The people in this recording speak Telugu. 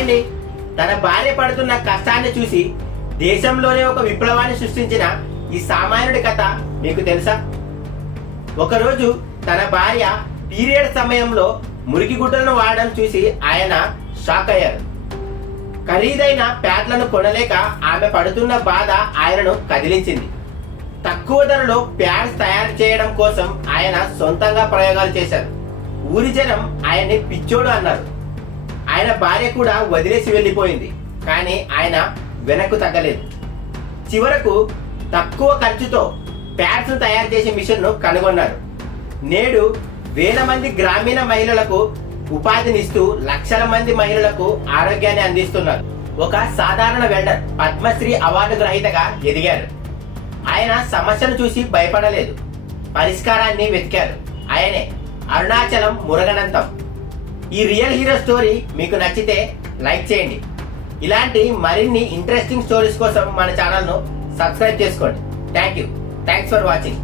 అండి. తన భార్య పడుతున్న కష్టాన్ని చూసి దేశంలోనే ఒక విప్లవాన్ని సృష్టించిన ఈ సామాన్యుడి కథ మీకు తెలుసా? ఒకరోజు తన భార్య పీరియడ్ సమయంలో మురికి గుడ్డలను వాడడం చూసి ఆయన షాక్ అయ్యారు. ఖరీదైన ప్యాడ్లను కొనలేక ఆమె పడుతున్న బాధ ఆయనను కదిలించింది. తక్కువ ధరలో ప్యాడ్స్ తయారు చేయడం కోసం ఆయన సొంతంగా ప్రయోగాలు చేశారు. ఊరి జనం ఆయన్ని పిచ్చోడు అన్నారు. ఆయన భార్య కూడా వదిలేసి వెళ్ళిపోయింది. కానీ ఆయన వెనక్కు తగ్గలేదు. చివరకు తక్కువ ఖర్చుతో ప్యాడ్స్ తయారు చేసే మిషన్ను కనుగొన్నారు. నేడు వేల మంది గ్రామీణ మహిళలకు ఉపాధినిస్తూ లక్షల మంది మహిళలకు ఆరోగ్యాన్ని అందిస్తున్నారు. ఒక సాధారణ వెల్డర్ పద్మశ్రీ అవార్డు గ్రహీతగా ఎదిగారు. ఆయన సమస్యను చూసి భయపడలేదు, పరిష్కారాన్ని వెతికారు. ఆయనే అరుణాచలం మురగనంతం. ఈ రియల్ హీరో స్టోరీ మీకు నచ్చితే లైక్ చేయండి. ఇలాంటి మరిన్ని ఇంట్రెస్టింగ్ స్టోరీస్ కోసం మన ఛానల్ను సబ్స్క్రైబ్ చేసుకోండి. Thanks for watching.